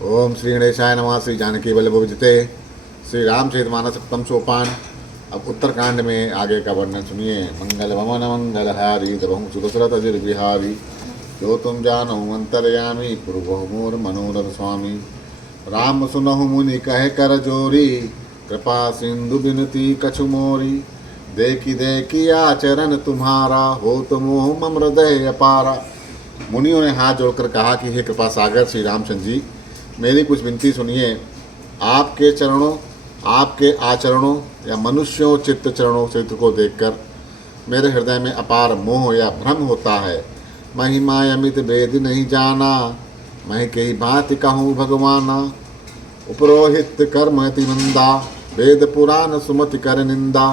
ओम श्री गणेशाय नमः। श्री जानकी वल्लभ विजते श्री रामचरितमानस सप्तम सोपान। अब उत्तरकांड में आगे का वर्णन सुनिए। मंगल भवन मंगल हारी दबहु सुदशरथ अजिर बिहारी जो तुम जानो अंतर्यामी पूर्व मोर मनोरथ स्वामी। राम सुनहु मुनि कह कर जोरी कृपा सिंधु बिनती कछु मोरी। देखी देखी आचरण तुम्हारा हो तो मोह मम हृदय अपारा। मुनियों ने हाथ जोड़कर कहा कि हे कृपा सागर श्री रामचंद्र जी, मेरी कुछ विनती सुनिए। आपके चरणों, आपके आचरणों या मनुष्यों चित्त चरणों चित्र को देखकर मेरे हृदय में अपार मोह या भ्रम होता है। महिमा अमित वेद नहीं जाना, मैं कही भांति कहूँ भगवाना। उपरोहित कर्म अति मंदा, वेद पुराण सुमति कर निंदा।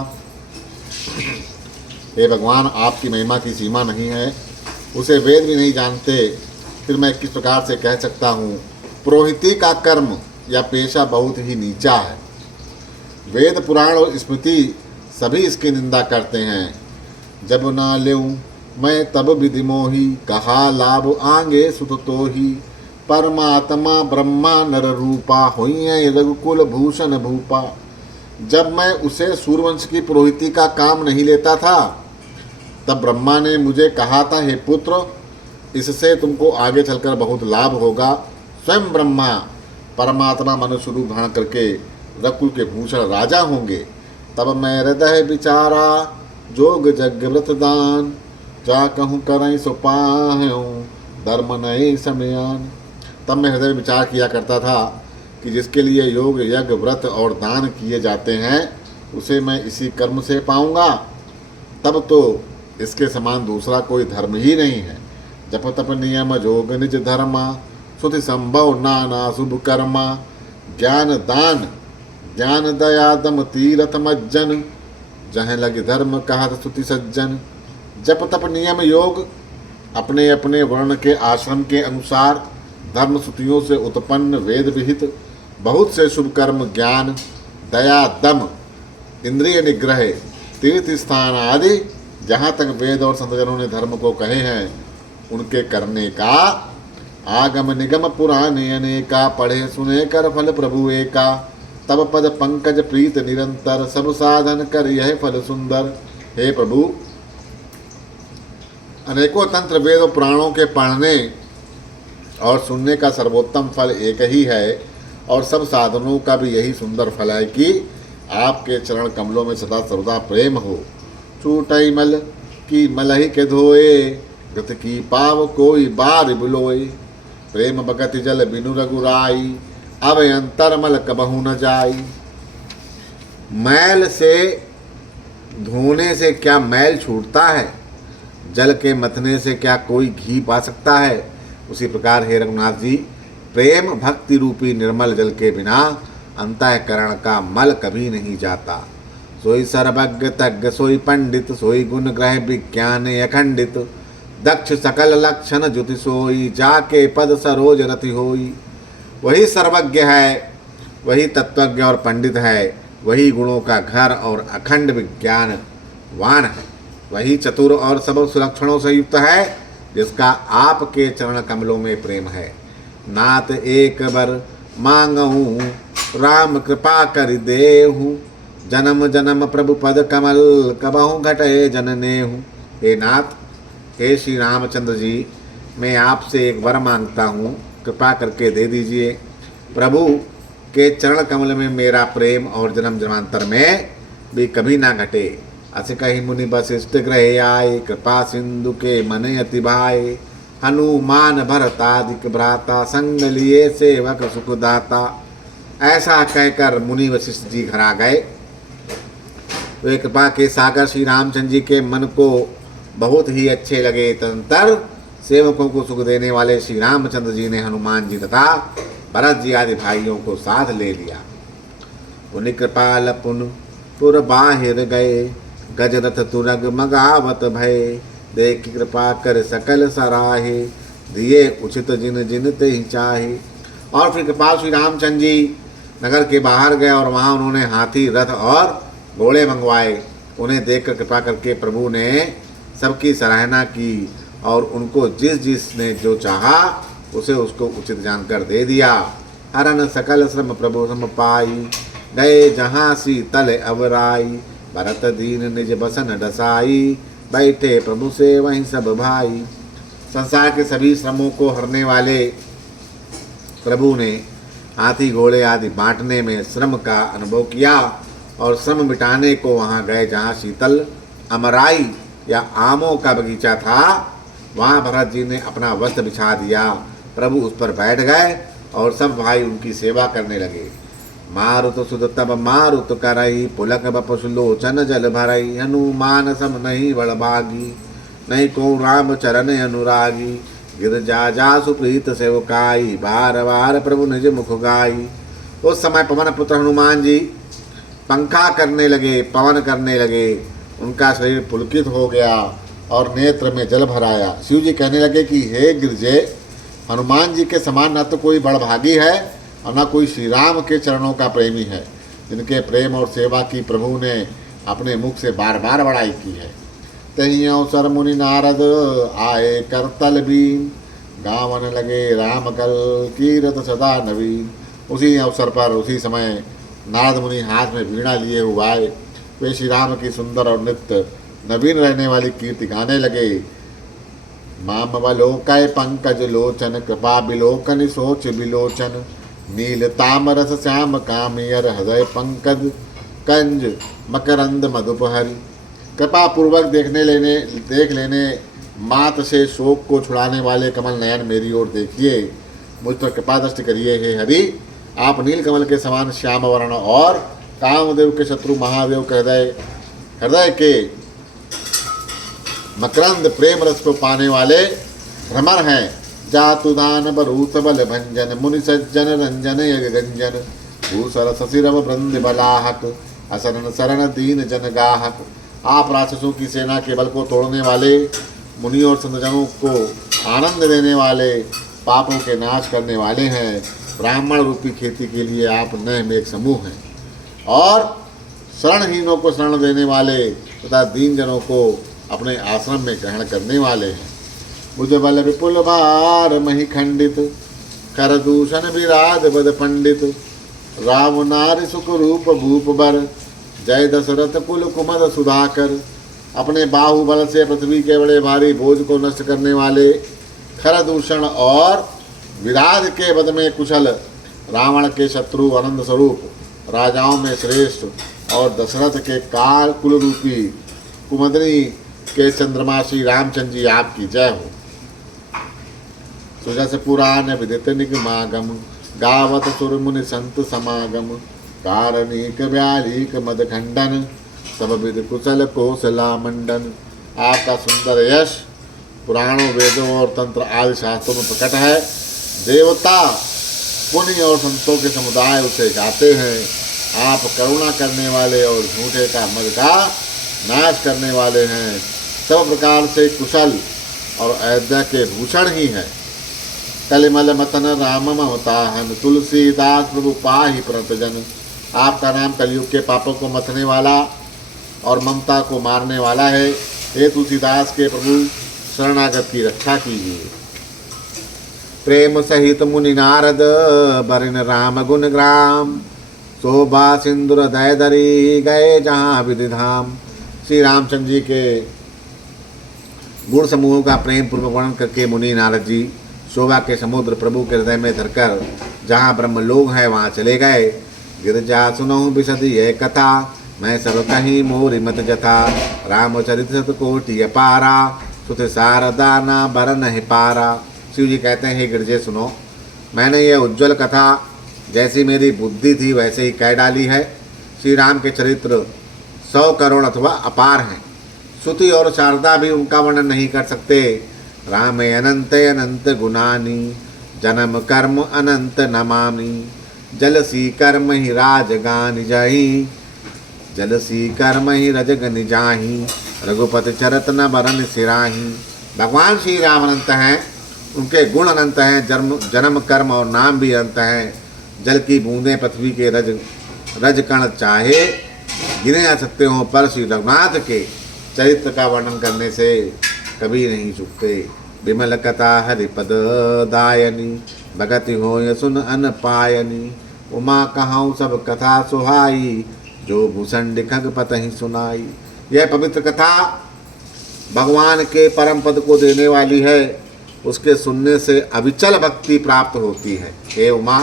हे भगवान, आपकी महिमा की सीमा नहीं है, उसे वेद भी नहीं जानते, फिर मैं किस प्रकार से कह सकता हूँ। पुरोहिती का कर्म या पेशा बहुत ही नीचा है। वेद पुराण और स्मृति सभी इसकी निंदा करते हैं। जब ना लेऊं मैं तब विधि मोही, कहा लाभ आंगे सुत तो ही। परमात्मा ब्रह्मा नर रूपा, हुई रघुकुल भूषण भूपा। जब मैं उसे सूर्यवंश की पुरोहिती का काम नहीं लेता था, तब ब्रह्मा ने मुझे कहा था, हे पुत्र, इससे तुमको आगे चलकर बहुत लाभ होगा। स्वयं ब्रह्मा परमात्मा मनुष्य रूप धारण करके रघुकुल के भूषण राजा होंगे। तब मैं हृदय विचारा, जोग जग व्रत दान। जा कहूँ करें सो पाहूँ, धर्म नए समयान। तब मैं हृदय विचार किया करता था कि जिसके लिए योग यज्ञ व्रत और दान किए जाते हैं, उसे मैं इसी कर्म से पाऊँगा। तब तो इसके समान दूसरा कोई धर्म ही नहीं है। जप तप नियम जोग निज धर्मा, सुति संभव नाना शुभ कर्मा। ज्ञान दान ज्ञान दया दम तीरथ मज्जन, जहाँ लग धर्म कहत स्तुति सज्जन। जप तप नियम योग अपने अपने वर्ण के आश्रम के अनुसार धर्म स्तुतियों से उत्पन्न वेद विहित बहुत से शुभ कर्म, ज्ञान दया दम इंद्रिय निग्रह तीर्थ स्थान आदि जहाँ तक वेद और संतजनों ने धर्म को कहे हैं, उनके करने का आगम निगम पुराने अनेका। पढ़े सुने कर फल प्रभु एका, तब पद पंकज प्रीत निरंतर। सब साधन कर यह फल सुंदर। हे प्रभु, अनेकों तंत्र वेद और पुराणों के पढ़ने और सुनने का सर्वोत्तम फल एक ही है, और सब साधनों का भी यही सुंदर फल है कि आपके चरण कमलों में सदा सर्वदा प्रेम हो। छूटई मल की मलहि के धोए, गत की पाव कोई बार बिलोए। प्रेम बगत जल बिनु रघुराई, अब अंतर मल कबहू न जाई। मैल से धोने से क्या मैल छूटता है, जल के मथने से क्या कोई घी पा सकता है। उसी प्रकार हे रघुनाथ जी, प्रेम भक्ति रूपी निर्मल जल के बिना अंतःकरण का मल कभी नहीं जाता। सोई सर्वज्ञ तज्ञ सोई पंडित, सोई गुण ग्रह विज्ञान अखंडित। दक्ष सकल लक्षण ज्योति सोई, जाके पद सरोज रति होई। वही सर्वज्ञ है, वही तत्वज्ञ और पंडित है, वही गुणों का घर और अखंड विज्ञानवान है, वही चतुर और सब सुलक्षणों से युक्त है, जिसका आपके चरण कमलों में प्रेम है। नाथ एक बर मांगहूँ, राम कृपा कर देहूँ। जन्म जन्म प्रभु पद कमल, कबहू घटे जननेहूँ। हे नाथ, हे श्री रामचंद्र जी, मैं आपसे एक वर मांगता हूँ, कृपा करके दे दीजिए। प्रभु के चरण कमल में मेरा प्रेम और जन्म जन्मांतर में भी कभी ना घटे। अस कही मुनि वशिष्ठ ग्रह आए, कृपा सिंधु के मन अति भाए। हनुमान भरतादिक भ्राता, संग लिए सेवक सुखदाता। ऐसा कहकर मुनि वशिष्ठ जी घर आ गए। वे कृपा के सागर श्री रामचंद्र जी के मन को बहुत ही अच्छे लगे। तदंतर सेवकों को सुख देने वाले श्री रामचंद्र जी ने हनुमान जी तथा भरत जी आदि भाइयों को साथ ले लिया। पुनि कृपाल पुन पुर बाहिर गए, गजरथ तुरग मगावत भय। देख कृपा कर सकल सराहे, दिए उचित जिन जिन ते चाहे। और फिर कृपाल श्री रामचंद्र जी नगर के बाहर गए और वहाँ उन्होंने हाथी रथ और घोड़े मंगवाए। उन्हें देखकर कृपा करके प्रभु ने सबकी सराहना की और उनको जिस जिसने जो चाहा उसे उसको उचित जानकर दे दिया। हरन सकल श्रम प्रभु सम पाई, गए जहाँ शीतल अवराई, भरत दीन निज बसन डसाई, बैठे प्रभु से वहीं सब भाई। संसार के सभी श्रमों को हरने वाले प्रभु ने हाथी घोड़े आदि बांटने में श्रम का अनुभव किया और श्रम मिटाने को वहाँ गए जहाँ शीतल अमराई या आमों का बगीचा था। वहाँ भरत जी ने अपना वस्त्र बिछा दिया, प्रभु उस पर बैठ गए और सब भाई उनकी सेवा करने लगे। मारुत सुध तब मारुत करई, पुलक बपसुलोचन जल भरई, हनुमान सम नहीं बड़भागी, नहीं को राम चरण अनुरागी, गिरजा जा सुप्रीत सेवकाई, बार बार प्रभु निज मुख गाई। उस समय पवन पुत्र हनुमान जी पंखा करने लगे, पवन करने लगे, उनका शरीर पुलकित हो गया और नेत्र में जल भराया। शिव जी कहने लगे कि हे गिरजे, हनुमान जी के समान न तो कोई बड़भागी है और न कोई श्री राम के चरणों का प्रेमी है, जिनके प्रेम और सेवा की प्रभु ने अपने मुख से बार बार बड़ाई की है। तही अवसर मुनि नारद आए करतल बीन, गावन लगे राम कल कीरत सदा नवीन। उसी अवसर पर उसी समय नारद मुनि हाथ में वीणा लिए हुए आए। वे श्री राम की सुंदर और नित्य नवीन रहने वाली कीर्ति गाने लगे। माम बलोकय पंकज लोचन, कृपा बिलोकन सोच बिलोचन, नील तामरस श्याम कामियर, हृदय पंकज कंज मकरंद मधुपहरी। कृपा पूर्वक देख लेने मात से शोक को छुड़ाने वाले कमल नयन मेरी ओर देखिए, मुझ पर कृपा दृष्टि करिए। हे हरि, आप नील कमल के समान श्याम वर्ण और कामदेव के शत्रु महादेव के हृदय के मकरंद प्रेम रस को पाने वाले भ्रमर हैं। जातु दान बरूत बल भंजन, मुनि सज्जन रंजन यग गंजन, भूसर ससिरव वृंद बलाहक, असरण शरण दीन जन गाहक। आप राक्षसों की सेना के बल को तोड़ने वाले, मुनि और संतजनों को आनंद देने वाले, पापों के नाश करने वाले हैं। ब्राह्मण रूपी खेती के लिए आप नए में एक समूह हैं और शरणहीनों को शरण देने वाले तथा दीन जनों को अपने आश्रम में ग्रहण करने वाले हैं। बुझ बल विपुल भार मही खंडित, कर दूषण विराज बद पंडित, राम नारी सुख रूप भूप बर, जय दशरथ कुल कुमद सुधाकर। अपने बाहुबल से पृथ्वी के बड़े भारी बोझ को नष्ट करने वाले, खर दूषण और विराज के वध में कुशल, रावण के शत्रु आनंद स्वरूप, राजाओं में श्रेष्ठ और दशरथ के काल कुल रूपी कुमदनी के चंद्रमा श्री रामचंद्र जी आपकी जय हो। सुजस पुराण विदित निगमागम, गावत सुर मुनि संत समागम, कारणिक व्यालिक मद खंडन, सब विद कुशल कौशला मंडन। आपका सुंदर यश पुराणों वेदों और तंत्र आदि शास्त्रों में प्रकट है। देवता पुण्य और संतों के समुदाय उसे गाते हैं। आप करुणा करने वाले और झूठे का मद का नाश करने वाले हैं। सब प्रकार से कुशल और अयोध्या के भूषण ही हैं। कलिमल मतन राम ममताहन, तुलसीदास प्रभु पाहि प्रणत जन। आपका नाम कलयुग के पापों को मथने वाला और ममता को मारने वाला है। हे तुलसीदास के प्रभु, शरणागत की रक्षा कीजिए। प्रेम सहित मुनि नारद, बरिन राम गुण ग्राम, शोभा सिंदूर दय धरी, गए जहाँ विधि धाम। श्री रामचंद्र जी के गुण समूहों का प्रेम पूर्वक वर्णन करके मुनि नारद जी शोभा के समुद्र प्रभु के हृदय में धरकर जहाँ ब्रह्मलोक है वहाँ चले गए। गिरजा सुनहु बिसदी यह कथा, मैं सब कहीं मोरी मत जथा। रामचरित सत कोटि अपारा, सुत शारदा ना बर नहीं पारा। शिव जी कहते हैं, हे गिरजे सुनो, मैंने यह उज्ज्वल कथा जैसी मेरी बुद्धि थी वैसे ही कह डाली है। श्री राम के चरित्र 100 करोड़ अथवा अपार हैं। श्रुति और शारदा भी उनका वर्णन नहीं कर सकते। राम अनंत अनंत गुणानी, जन्म कर्म अनंत नमामि। जलसी कर्म ही राजगान जाही, जलसी कर्म ही रजगन जाही। रघुपति चरत न बरन सिराही। भगवान श्री राम अनंत हैं, उनके गुण अनंत हैं, जन्म कर्म और नाम भी अनंत हैं। जल की बूंदें पृथ्वी के रज कण चाहे गिने जा सकते हों, पर श्री रघुनाथ के चरित्र का वर्णन करने से कभी नहीं चूकते। विमल कथा हरिपद दायनी, भगति हो ये सुन अन पायनी, उमा कहाऊँ सब कथा सुहाई, जो भूषण खग पत ही सुनाई। यह पवित्र कथा भगवान के परम पद को देने वाली है, उसके सुनने से अविचल भक्ति प्राप्त होती है। हे उमा,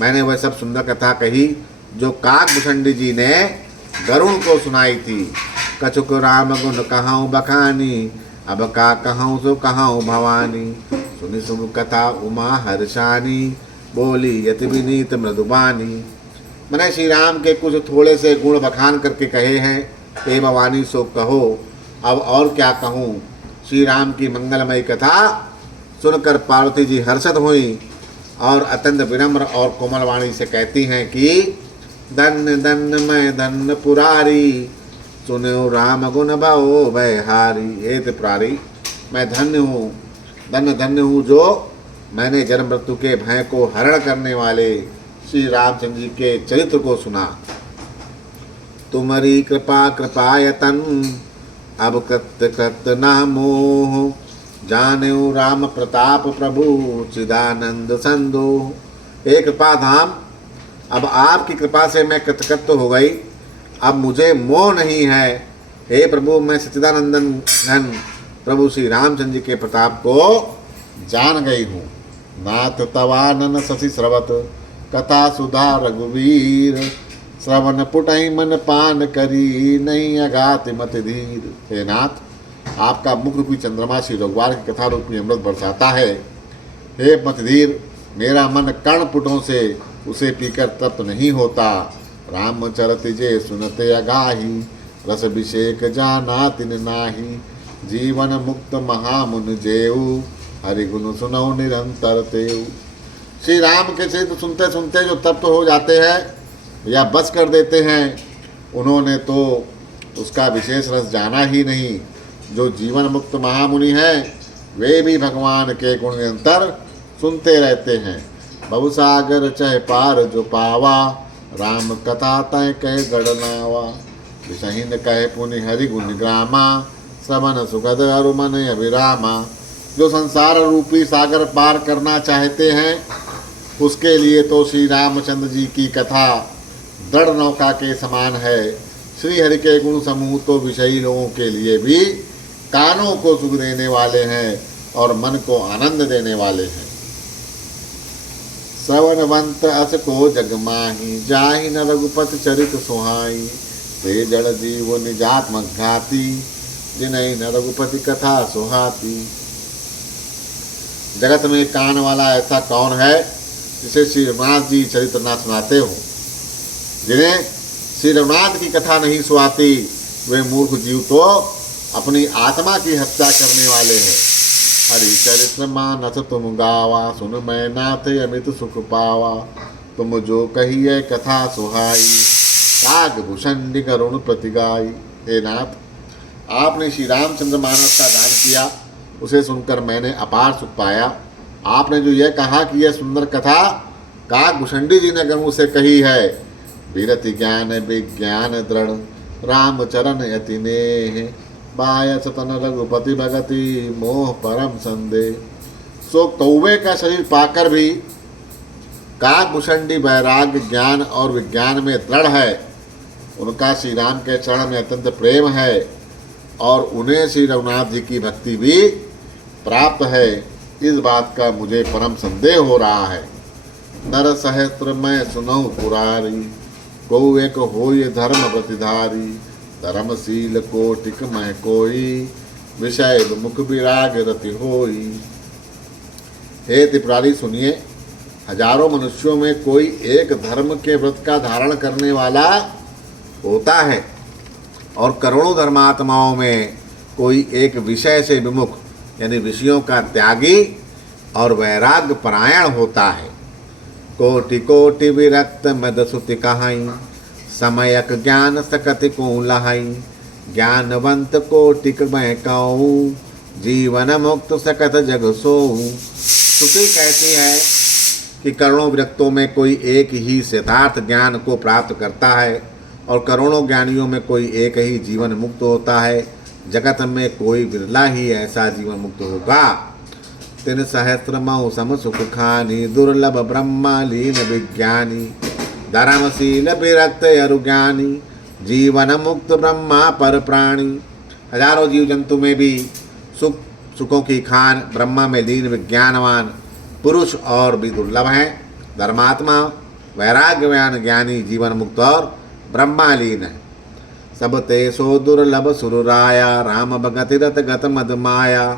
मैंने वह सब सुंदर कथा कही जो काकभूषणी जी ने गरुण को सुनाई थी। कछुक राम गुण कहाऊँ बखानी, अब का कहाऊँ सो कहाऊँ भवानी। सुनि सुन कथा उमा हर्षानी, बोली यति विनीत मृदुबानी। मैंने श्री राम के कुछ थोड़े से गुण बखान करके कहे हैं, हे भवानी सो कहो, अब और क्या कहूँ। श्री राम की मंगलमयी कथा सुनकर पार्वती जी हर्षित हुई और अत्यंत विनम्र और कोमल वाणी से कहती हैं कि धन्य धन्य मैं धन्य पुरारी, सुनो राम गुण भवो भयहारी। हे त्रिपुरारी, मैं धन्य हूँ, धन्य धन्य हूँ जो मैंने जन्म मृत्यु के भय को हरण करने वाले श्री रामचंद्र जी के चरित्र को सुना। तुम्हारी कृपा कृपायतन, अब कृत कृत न मोह, जानेऊ राम प्रताप प्रभु चिदानंद संदो। हे कृपा धाम, अब आपकी कृपा से मैं कृतकृत हो गई, अब मुझे मोह नहीं है। हे प्रभु, मैं सच्चिदानंदन घन प्रभु श्री रामचंद्र जी के प्रताप को जान गई हूँ। नाथ तवानन शशि स्रवत, कथा सुधा रघुवीर, श्रवण पुटहि मन पान करी, नहीं अगात मत धीर। हे नाथ, आपका मुख रूपी चंद्रमा श्री रघुवार की कथा रूपी अमृत बरसाता है। हे मतधीर, मेरा मन कर्णपुटों से उसे पीकर तृप्त नहीं होता। रामचरित जे सुनते अगाही, रस अभिषेक जाना तिन नाही। जीवन मुक्त महामुन जेऊ, हरि गुण सुनौ निरंतर तेऊ। श्री राम के चरित्र सुनते सुनते जो तृप्त हो जाते हैं या बस कर देते हैं, उन्होंने तो उसका विशेष रस जाना ही नहीं। जो जीवन मुक्त महामुनि हैं, वे भी भगवान के गुण निरंतर सुनते रहते हैं। भवसागर चह पार जो पावा, राम कथा तय कह गढ़नावा। विषहीन कहे पुनि हरि गुण ग्रामा, श्रवण सुखद अरु मन अभिरामा। जो संसार रूपी सागर पार करना चाहते हैं, उसके लिए तो श्री रामचंद्र जी की कथा दृढ़ नौका के समान है। श्री हरि के गुण समूह तो विषयी लोगों के लिए भी कानों को सुख देने वाले हैं और मन को आनंद देने वाले हैं। श्रवणवंत अस को जग माही, जाहि न रघुपति चरित सुहाई। ते जड़ जीव निजात्मक घाती, जिनहि न रघुपति कथा सुहाती। जगत में कान वाला ऐसा कौन है जिसे श्री रघुनाथ जी चरित्र ना सुनाते हो। जिन्हें श्री रघुनाथ की कथा नहीं सुहाती, वे मूर्ख जीव तो अपनी आत्मा की हत्या करने वाले हैं। हरि चरित्र मानस तुम गावा, सुन मैं नाथ अमित सुख पावा। तुम जो कहिए कथा सुहाई, काकभूषणी करुण प्रतिगाई। हे नाथ, आपने श्री रामचंद्र मानस का गान किया, उसे सुनकर मैंने अपार सुख पाया। आपने जो यह कहा कि यह सुंदर कथा काकभूषणी जी ने गरुड़ से कही है, विरति ज्ञान विज्ञान दृढ़, रामचरण यति नेह। बायस तन रघुपति भगति, मोह परम संदेह। सो कौवे का शरीर पाकर भी काकभूषणी वैराग्य ज्ञान और विज्ञान में दृढ़ है। उनका श्री राम के चरण में अत्यंत प्रेम है और उन्हें श्री रघुनाथ जी की भक्ति भी प्राप्त है। इस बात का मुझे परम संदेह हो रहा है। नर सहस्त्र मैं सुनहु पुरारी, को एक होय धर्म प्रतिधारी। धर्मशील कोटिक मैं कोई, विषय मुख विराग रति होई। हे त्रिपुरारी, सुनिए, हजारों मनुष्यों में कोई एक धर्म के व्रत का धारण करने वाला होता है और करोड़ों धर्मात्माओं में कोई एक विषय से विमुख यानी विषयों का त्यागी और वैराग्य परायण होता है। कोटि कोटि विरक्त मदसुति कहाई, समयक ज्ञान सकति को लहाई। ज्ञानवंत कोटिक मैं कहूँ, जीवन मुक्त सकत जग सोऊँ। श्रुति कहती है कि करोड़ों विरक्तों में कोई एक ही सिद्धार्थ ज्ञान को प्राप्त करता है और करोड़ों ज्ञानियों में कोई एक ही जीवन मुक्त होता है। जगत में कोई बिरला ही ऐसा जीवन मुक्त होगा तिन सहस्रमऊ सम सुख खानी, दुर्लभ ब्रह्मलीन विज्ञानी, धर्मशील विरक्त अरुज्ञानी, जीवन मुक्त ब्रह्मा पर प्राणी। हजारों जीव जंतु में भी सुखों की खान, ब्रह्मा में लीन विज्ञानवान पुरुष और भी दुर्लभ हैं। धर्मात्मा, वैराग्यवान, ज्ञानी, जीवन मुक्त और ब्रह्मालीन है। सब ते सो दुर्लभ सुरराया, राम भगति रत गत मद माया,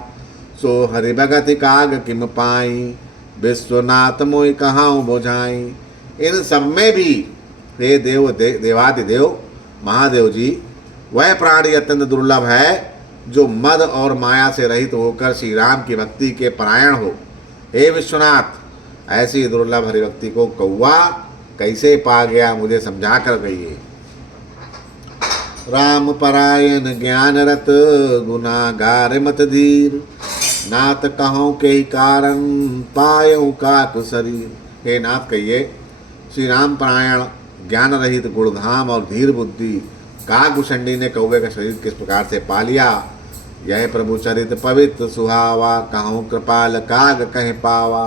सो हरि भगति काग किम पाई, विश्वनाथ मोहि कहाऊँ बुझाई। इन सब में भी हे देवादिदेव महादेव जी, वह प्राणी अत्यंत दुर्लभ है जो मद और माया से रहित होकर श्री राम की भक्ति के परायण हो। हे विश्वनाथ, ऐसी दुर्लभ हरिभक्ति को कौवा कैसे पा गया, मुझे समझा कर कहिए। राम परायण ज्ञान रत, गुनागार मत धीर, नाथ कहो के ही कारण, पायो काक शरीर। हे नाथ कहिए, श्री राम परायण ज्ञान रहित गुणधाम और धीर बुद्धि काकभूषणी ने कौवे का शरीर किस प्रकार से पा लिया। यह प्रभु चरित पवित्र सुहावा, कहूँ कृपाल काग कह पावा,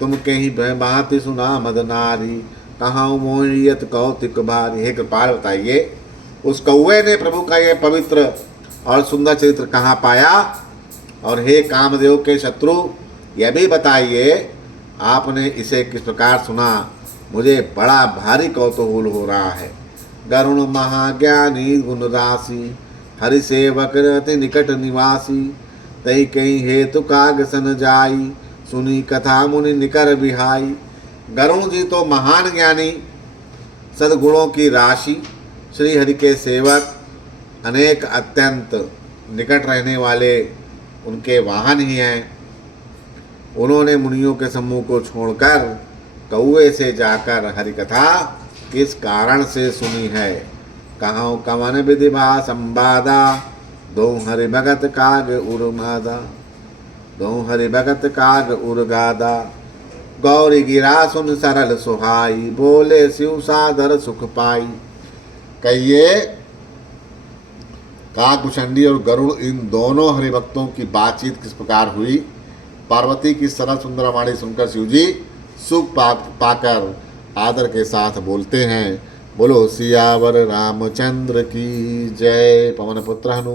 तुम कहीं भांति सुना मद नारी, कहाऊँ मोहियत कौतिक भारी। हे कृपाल बताइए, उस कौवे ने प्रभु का यह पवित्र और सुंदर चरित्र कहाँ पाया। और हे कामदेव के शत्रु, यह भी बताइए आपने इसे किस प्रकार सुना, मुझे बड़ा भारी कौतूहल हो रहा है। गरुण महाज्ञानी गुण राशि, हरि सेवक अति निकट निवासी, तई कहीं हेतु काग सन जाई, सुनी कथा मुनि निकर बिहाई। गरुण जी तो महान ज्ञानी, सद्गुणों की राशि, श्री हरि के सेवक, अनेक अत्यंत निकट रहने वाले उनके वाहन ही हैं। उन्होंने मुनियों के समूह को छोड़कर कौवे से जाकर हरि कथा किस कारण से सुनी है। कहाँ कवन विधि भा संवादा, दो हरि भगत काग उर्मादा, दो हरि भगत काग उर्गादा। गौरी गिरा सुन सरल सुहाई, बोले शिव सादर सुख पाई। कहिए, काकभूषणी और गरुड़, इन दोनों हरिभक्तों की बातचीत किस प्रकार हुई। पार्वती की सरल सुंदर वाणी सुनकर शिव जी सुख पाकर आदर के साथ बोलते हैं, बोलो सियावर रामचंद्र की जय। पवन पुत्र हनुमान।